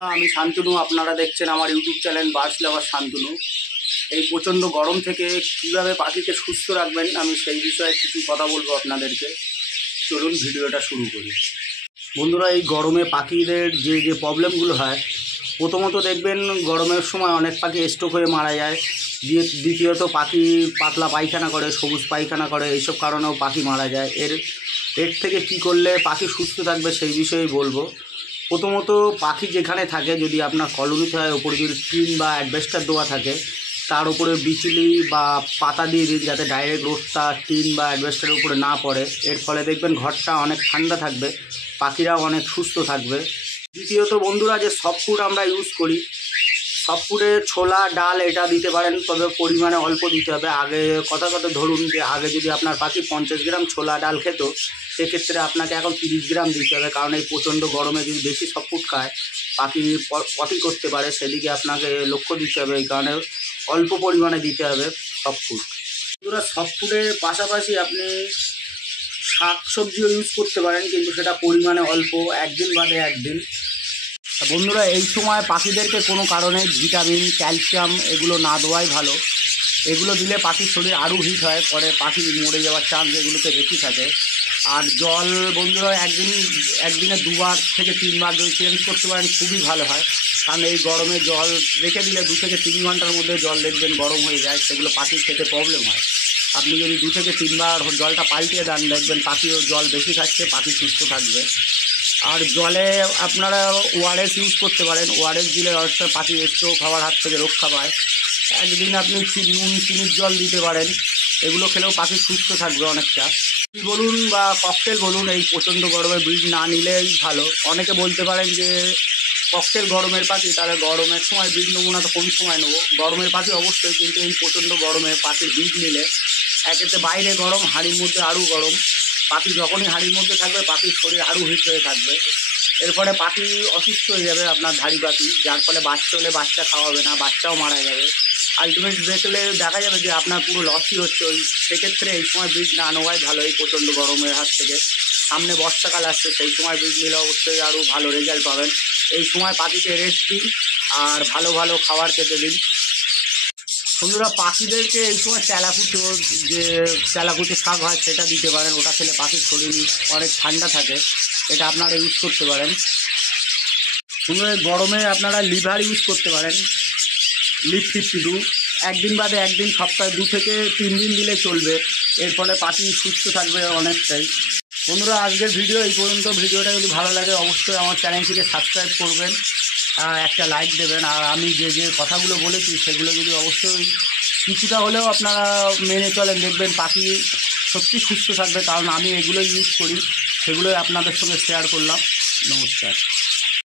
আমি শান্তনু, আপনারা দেখছেন আমার ইউটিউব চ্যানেল বার্ডস লাভার শান্তনু। এই প্রচণ্ড গরম থেকে কীভাবে পাখিকে সুস্থ রাখবেন আমি সেই বিষয়ে কিছু কথা বলবো আপনাদেরকে। চলুন ভিডিওটা শুরু করি। বন্ধুরা, এই গরমে পাখিদের যে প্রবলেমগুলো হয়, প্রথমত দেখবেন গরমের সময় অনেক পাখি স্ট্রোক হয়ে মারা যায়। দ্বিতীয়ত পাখি পাতলা পায়খানা করে, সবুজ পায়খানা করে, এইসব কারণেও পাখি মারা যায়। এর থেকে কি করলে পাখি সুস্থ থাকবে সেই বিষয়েই বলবো। প্রথমত পাখি যেখানে থাকে, যদি আপনার কলোনিতে হয়, ওপরে যদি টিন বা অ্যাডভেস্টার দেওয়া থাকে, তার উপরে বিচুলি বা পাতা দিয়ে দিন, যাতে ডাইরেক্ট রোদটা টিন বা অ্যাডভেস্টারের উপরে না পড়ে। এর ফলে দেখবেন ঘরটা অনেক ঠান্ডা থাকবে, পাখিরাও অনেক সুস্থ থাকবে। দ্বিতীয়ত বন্ধুরা, যে সফট ফুড আমরা ইউজ করি, সফট ফুডে ছোলা ডাল এটা দিতে পারেন, তবে পরিমাণে অল্প দিতে হবে। আগে কথা ধরুন যে আগে যদি আপনার পাখি 50 গ্রাম ছোলা ডাল খেত, সেক্ষেত্রে আপনাকে এখন 30 গ্রাম দিতে হবে। কারণ এই প্রচণ্ড গরমে যদি বেশি সফট ফুড খায়, পাখি পটি করতে পারে, সেদিকে আপনাকে লক্ষ্য দিতে হবে। এই কারণে অল্প পরিমাণে দিতে হবে সফট ফুড। বন্ধুরা, সফট ফুডের পাশাপাশি আপনি শাক সবজিও ইউজ করতে পারেন, কিন্তু সেটা পরিমাণে অল্প, একদিন বাদে একদিন। বন্ধুরা, এই সময় পাখিদেরকে কোনো কারণে ভিটামিন, ক্যালসিয়াম এগুলো না দেওয়াই ভালো। এগুলো দিলে পাখির শরীর আরও হিট হয়, পরে পাখি মরে যাওয়ার চান্স এগুলোতে বেশি থাকে। আর জল বন্ধুরা, একদিনে 2বার থেকে 3বার যদি চেঞ্জ করতে পারেন খুবই ভালো হয়। কারণ এই গরমে জল রেখে দিলে 2 থেকে 3 ঘন্টার মধ্যে জল দেখবেন গরম হয়ে যায়, সেগুলো পাখির খেতে প্রবলেম হয়। আপনি যদি 2 থেকে 3বার জলটা পাল্টিয়ে দেন, দেখবেন পাখিও জল বেশি খাচ্ছে, পাখি সুস্থ থাকবে। আর জলে আপনারা ওআরএস ইউজ করতে পারেন। ওআরএস দিলে অনেকটা পাখি স্ট্রোক হওয়ার হাত থেকে রক্ষা পায়। একদিন আপনি নুন চিনির জল দিতে পারেন, এগুলো খেলেও পাখি সুস্থ থাকবে অনেকটা। বলুন বা ককটেল বলুন, এই প্রচণ্ড গরমে ব্রিড না নিলেই ভালো। অনেকে বলতে পারেন যে ককটেল গরমের পাখি, তাহলে গরমের সময় ব্রিড নেবো না, তো কোন সময় নেবো? গরমের পাখি অবশ্যই, কিন্তু এই প্রচণ্ড গরমে পাখির ব্রিড নিলে একেতে বাইরে গরম, হাড়ির মধ্যে আরও গরম। পাখি যখনই হাড়ির মধ্যে থাকবে, পাখির শরীর আরও হিট হয়ে থাকবে। এরপরে পাখি অসুস্থ হয়ে যাবে আপনার ধাড়ি পাখি, যার ফলে বাচ্চা হলে বাচ্চা খাওয়াবে না, বাচ্চাও মারা যাবে। আলটিমেট দেখলে দেখা যাবে যে আপনার পুরো লসই হচ্ছে। সেক্ষেত্রে এই সময় ব্রিড না নেওয়াই ভালো, এই প্রচণ্ড গরমের হাত থেকে। সামনে বর্ষাকাল আসছে, সেই সময় ব্রিড নিলে অবশ্যই আরও ভালো রেজাল্ট পাবেন। এই সময় পাখিকে রেস্ট দিন আর ভালো ভালো খাবার খেতে দিন। বন্ধুরা, পাখিদেরকে এই সময় তেলাকুচো শাক হয়, সেটা দিতে পারেন। ওটা খেলে পাখির শরীর অনেক ঠান্ডা থাকে, এটা আপনারা ইউজ করতে পারেন। বন্ধুরা, গরমে আপনারা লিভার ইউজ করতে পারেন, লিভ 52, একদিন বাদে একদিন, সপ্তাহে 2 থেকে 3 দিন দিলে চলবে। এর ফলে পাখি সুস্থ থাকবে অনেকটাই। বন্ধুরা, আজকের ভিডিও এই পর্যন্ত। ভিডিওটা যদি ভালো লাগে অবশ্যই আমার চ্যানেলটিকে সাবস্ক্রাইব করবেন, একটা লাইক দেবেন। আর আমি যে কথাগুলো বলেছি সেগুলো যদি অবশ্যই কিছুটা হলেও আপনারা মেনে চলেন, দেখবেন পাখি সত্যি সুস্থ থাকবে। কারণ আমি এগুলো ইউজ করি, সেগুলোই আপনাদের সঙ্গে শেয়ার করলাম। নমস্কার।